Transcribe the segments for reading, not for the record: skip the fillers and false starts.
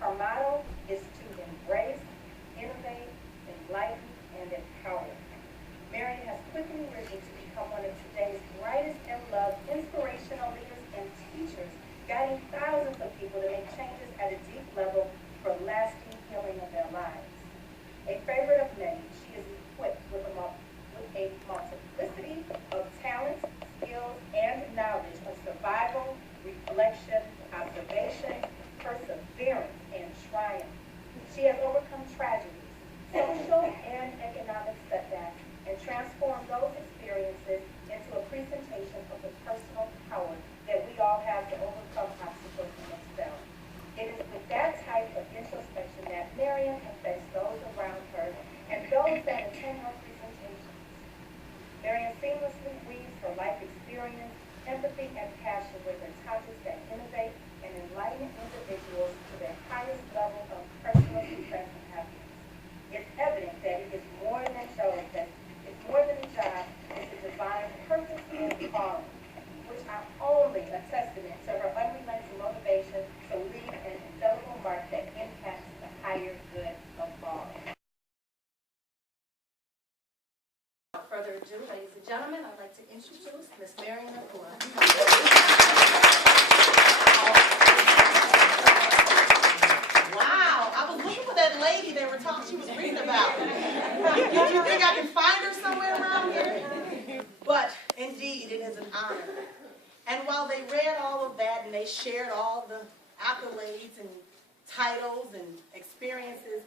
Her motto is to embrace, innovate, enlighten, and empower. Marian has quickly risen to become one of today's brightest and loved inspirational leaders and teachers, guiding thousands of people to make changes at a deep level for lasting healing of their lives. A favorite of many, she is equipped with a multiplicity of talents, skills, and knowledge of survival, reflection, observation, perseverance, and triumph. She has overcome tragedies, social and economic setbacks, and transformed those experiences into a presentation of the personal power that we all have to overcome obstacles and excel. It is with that type of introspection that Marian affects those around her and those that attend her presentations. Marian seamlessly weaves her life experience, empathy, and passion with her topics that innovate and enlighten individuals to their highest level of personal success and happiness. It's evident that it is more than a job, it's a divine purpose and calling, which are only a testament to her unrelenting motivation to leave an indelible mark that impacts the higher good of all. Without further ado, ladies and gentlemen, I'd like to introduce Miss Marrian Efua. Wow, I was looking for that lady they were talking, she was reading about. Do you think I can find her somewhere around here? But indeed, it is an honor. And while they read all of that and they shared all the accolades and titles and experiences,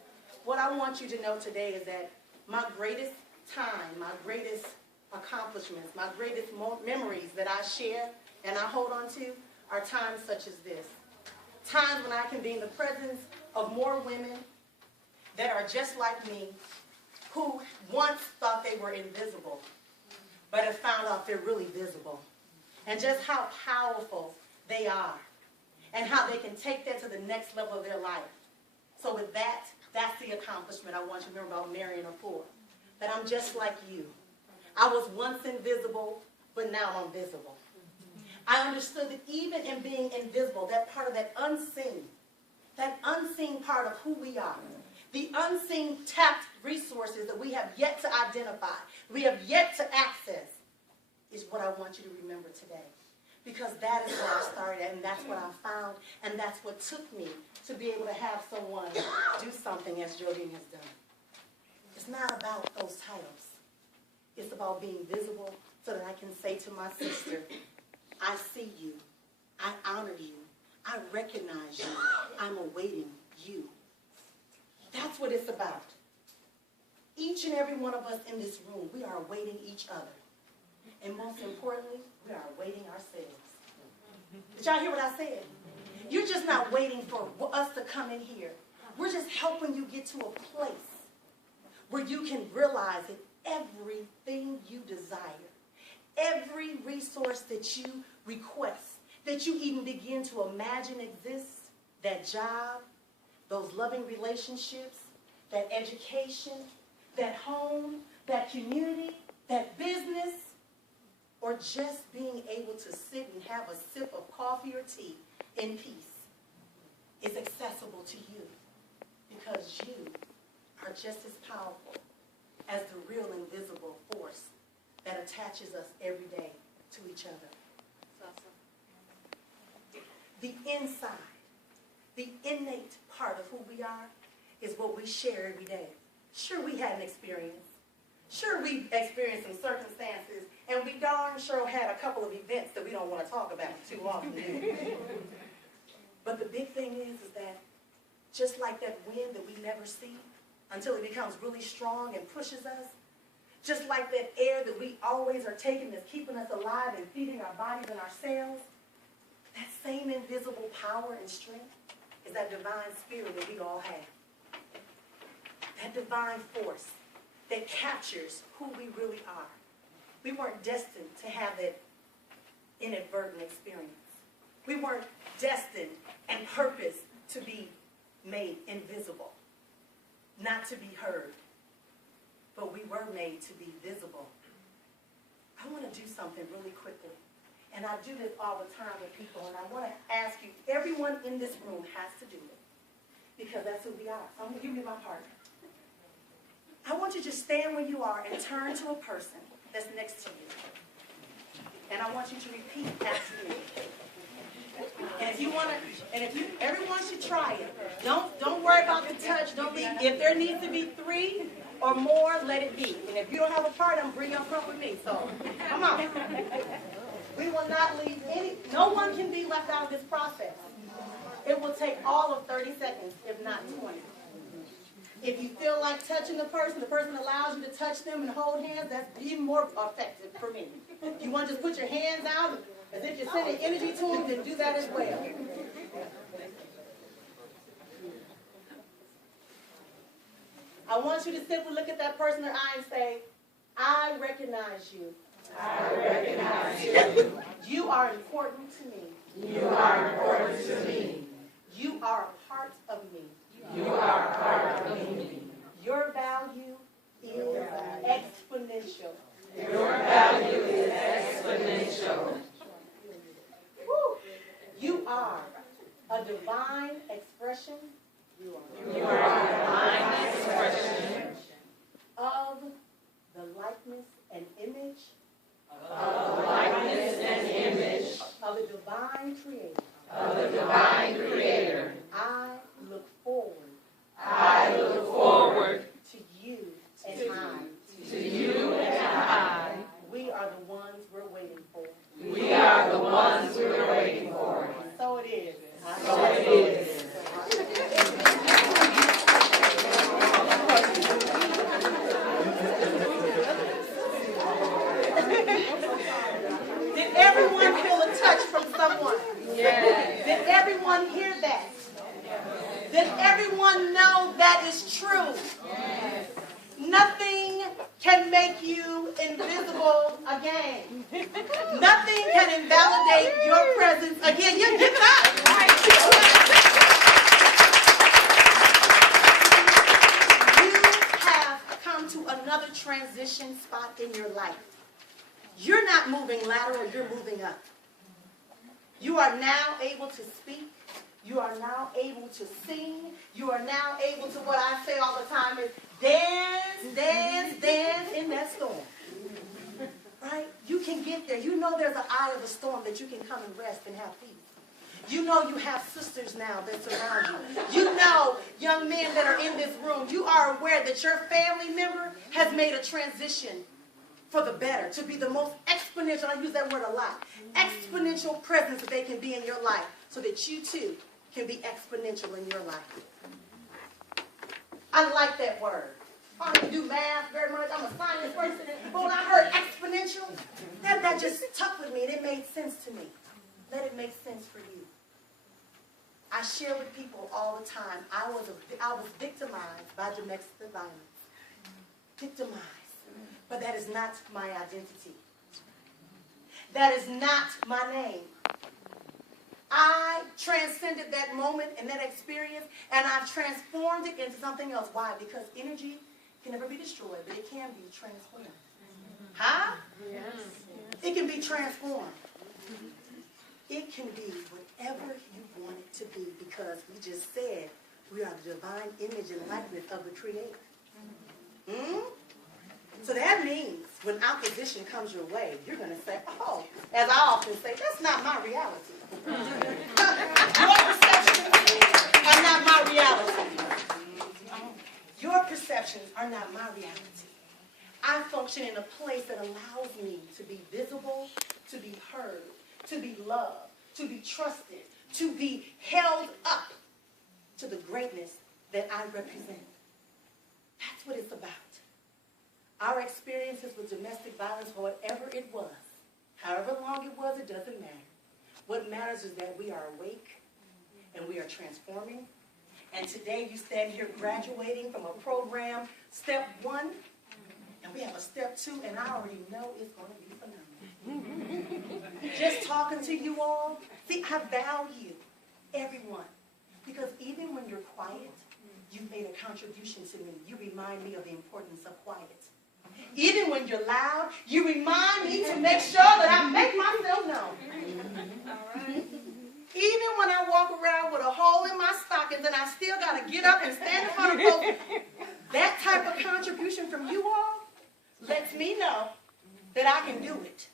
what I want you to know today is that my greatest time, my greatest accomplishments, my greatest memories that I share and I hold on to are times such as this. Times when I can be in the presence of more women that are just like me, who once thought they were invisible, but have found out they're really visible. And just how powerful they are, and how they can take that to the next level of their life. So with that, that's the accomplishment I want you to remember about Marrian Efua, that I'm just like you. I was once invisible, but now I'm visible. I understood that even in being invisible, that part of that unseen part of who we are, the unseen tapped resources that we have yet to identify, we have yet to access, is what I want you to remember today. Because that is where I started, and that's what I found, and that's what took me to be able to have someone do something as Jodine has done. It's not about those titles. It's about being visible so that I can say to my sister, I see you, I honor you, I recognize you, I'm awaiting you. That's what it's about. Each and every one of us in this room, we are awaiting each other. And most importantly, we are awaiting ourselves. Did y'all hear what I said? You're just not waiting for us to come in here. We're just helping you get to a place where you can realize that everything you desire, every resource that you request, that you even begin to imagine exists, that job, those loving relationships, that education, that home, that community, that business, or just being able to sit and have a sip of coffee or tea in peace is accessible to you, because you are just as powerful as the real invisible force that attaches us every day to each other. The inside, the innate part of who we are is what we share every day. Sure, we had an experience. Sure, we experienced some circumstances, and we darn sure had a couple of events that we don't want to talk about too often. But the big thing is that just like that wind that we never see until it becomes really strong and pushes us, just like that air that we always are taking that's keeping us alive and feeding our bodies and our cells, that same invisible power and strength is that divine spirit that we all have. That divine force that captures who we really are. We weren't destined to have that inadvertent experience. We weren't destined and purposed to be made invisible, not to be heard, but we were made to be visible. I want to do something really quickly, and I do this all the time with people, and I want to ask you, everyone in this room has to do it. because that's who we are. I'm going to give you my partner. I want you to just stand where you are and turn to a person that's next to you. And I want you to repeat after me. And if you want to, everyone should try it. Don't worry about the touch. Don't leave. If there needs to be 3 or more, let it be. And if you don't have a partner, bring your front with me. So, come on. We will not leave any. No one can be left out of this process. It will take all of 30 seconds, if not 20. If you feel like touching the person allows you to touch them and hold hands, that's even more effective for me. If you want to just put your hands out as if you're sending energy to them, then do that as well. I want you to simply look at that person in the eye and say, I recognize you. I recognize you. You are important to me. You are important to me. You are a part of me. You are a part of me. Your value is exponential. Your value is exponential. Woo. You are a divine expression. You are a divine expression of the likeness and image of the likeness and image of a divine creator. of the divine creator. I look forward I look forward to you and to you and I. We are the ones we're waiting for. We are the ones we're waiting for. So it is. So it is. Did everyone feel a touch from someone? Yes. Did everyone hear that? Did everyone know that is true? Yes. Nothing can make you invisible again. Nothing can invalidate your presence again. You get that? You have come to another transition spot in your life. You're not moving lateral, you're moving up. You are now able to speak. You are now able to sing. You are now able to, what I say all the time is, dance, dance, dance in that storm. Right? You can get there. You know there's an eye of the storm that you can come and rest and have peace. You know you have sisters now that surround you. You know, young men that are in this room, you are aware that your family member has made a transition for the better, to be the most exponential, I use that word a lot, exponential presence that they can be in your life, so that you too can be exponential in your life. I like that word. I don't do math very much. I'm a science person. But when I heard exponential, that just stuck with me and it made sense to me. Let it make sense for you. I share with people all the time, I was victimized by domestic violence. Victimized. But that is not my identity. That is not my name. I transcended that moment and that experience, and I transformed it into something else. Why? Because energy can never be destroyed, but it can be transformed. Huh? Yes. It can be transformed. It can be whatever you want it to be, because we just said we are the divine image and likeness of the Creator. So that means when opposition comes your way, you're going to say, oh, as I often say, that's not my reality. Your perceptions are not my reality. Your perceptions are not my reality. I function in a place that allows me to be visible, to be heard, to be loved, to be trusted, to be held up to the greatness that I represent. That's what it's about. Our experiences with domestic violence, whatever it was, however long it was, it doesn't matter. What matters is that we are awake and we are transforming. And today you stand here graduating from a program, step 1, and we have a step 2, and I already know it's going to be phenomenal. Just talking to you all, see, I value everyone. Because even when you're quiet, you've made a contribution to me. You remind me of the importance of quiet. Even when you're loud, you remind me to make sure that I make myself known. Even when I walk around with a hole in my stocking, stockings and I still got to get up and stand in front of folks. That type of contribution from you all lets me know that I can do it.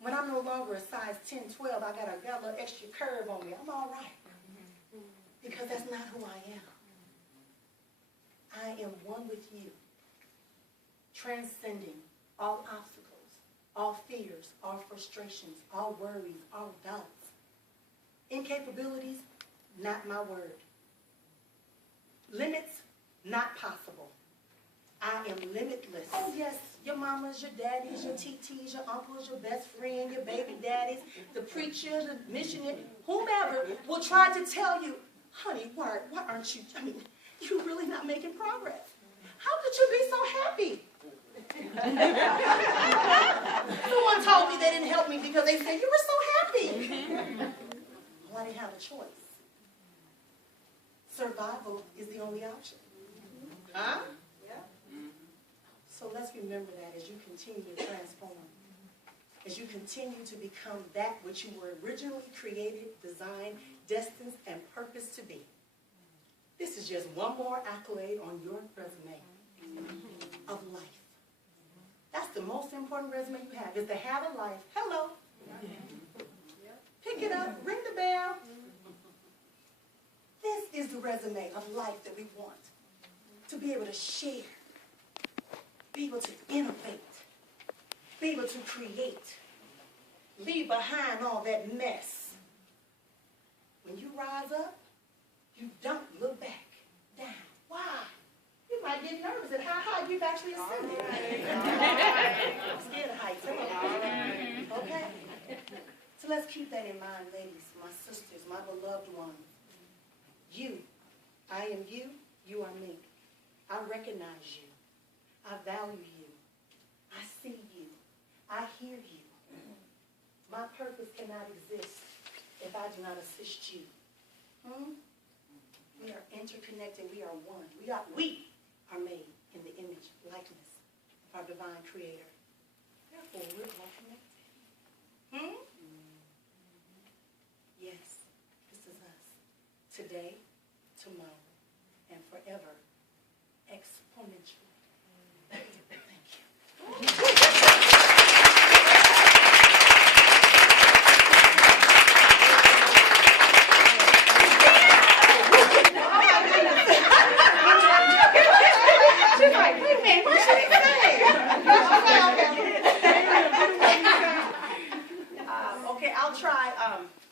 When I'm no longer a size 10, 12, I got a little extra curve on me. I'm all right. Because that's not who I am. I am one with you, transcending all obstacles, all fears, all frustrations, all worries, all doubts. Incapabilities, not my word. Limits, not possible. I am limitless. Oh yes, your mamas, your daddies, your TTs, your uncles, your best friend, your baby daddies, the preacher, the missionary, whomever will try to tell you, honey, why aren't you, you're really not making progress. How could you be so happy? Someone told me they didn't help me because they said, you were so happy. Well, I didn't have a choice. Survival is the only option. Huh? Yeah. So let's remember that as you continue to transform, as you continue to become that which you were originally created, designed, destined, and purposed to be. This is just one more accolade on your resume of life. That's the most important resume you have, is to have a life. Hello. Pick it up, ring the bell. This is the resume of life that we want. To be able to share, be able to innovate, be able to create, leave behind all that mess. When you rise up, you don't look back down. Why? You might get nervous at how high you've actually ascended. I'm scared of heights. Okay? So let's keep that in mind, ladies, my sisters, my beloved ones. You, I am you, you are me. I recognize you. I value you. I see you. I hear you. My purpose cannot exist if I do not assist you. We are interconnected. We are one. We are made in the image, likeness of our divine creator. Therefore, we're all connected. Yes, this is us. Today, tomorrow, and forever. Exponentially. Thank you. She's like, wait a minute, what should he say? Okay, I'll try.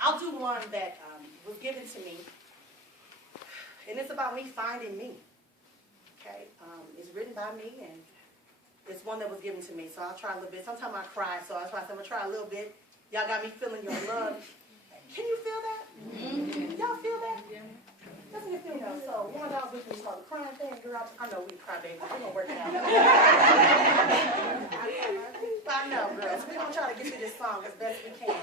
I'll do one that was given to me. And it's about me finding me. Okay? It's written by me, and it's one that was given to me. So I'll try a little bit. Sometimes I cry, so I'm going to try a little bit. Y'all got me feeling your love. Can you feel that? Y'all feel that? Listen, you know, so one of those with me called the crying thing, girl. I know we cry, baby. We're going to work it out. I know, girls. We're going to try to get through this song as best we can.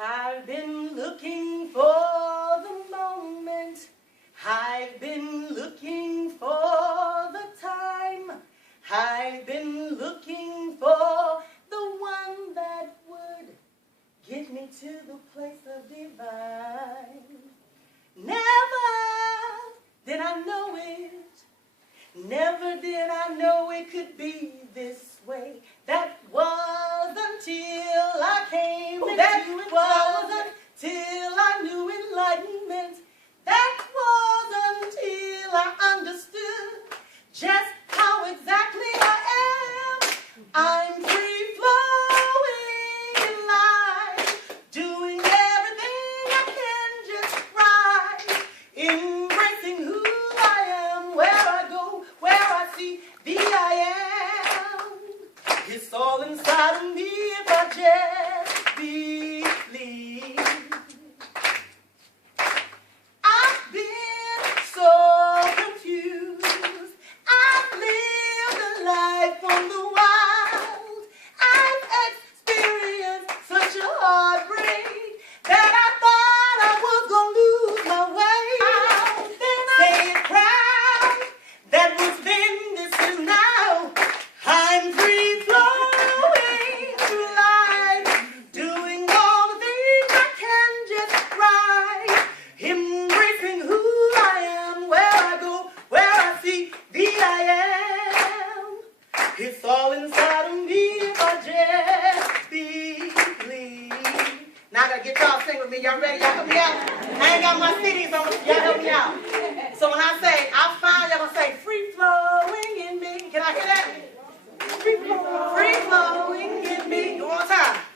I've been looking for the moment. I've been looking for the time. I've been looking for the one that would get me to the place of divine. Never did I know it. Never did I know it could be this way. That was until I came into it. That was until I knew enlightenment. That was until I understood just how exactly I am. I'm free flowing in life, doing everything I can just right, embracing who I am, where I go, where I see the I am. It's all inside of me if I just believe. I've been so confused. I've to get y'all to sing with me. Y'all ready? Y'all help me out? I ain't got my CDs on. Y'all help me out. So when I say, I find, y'all going to say, free flowing in me. Can I hear that? Free flowing in me. One more time.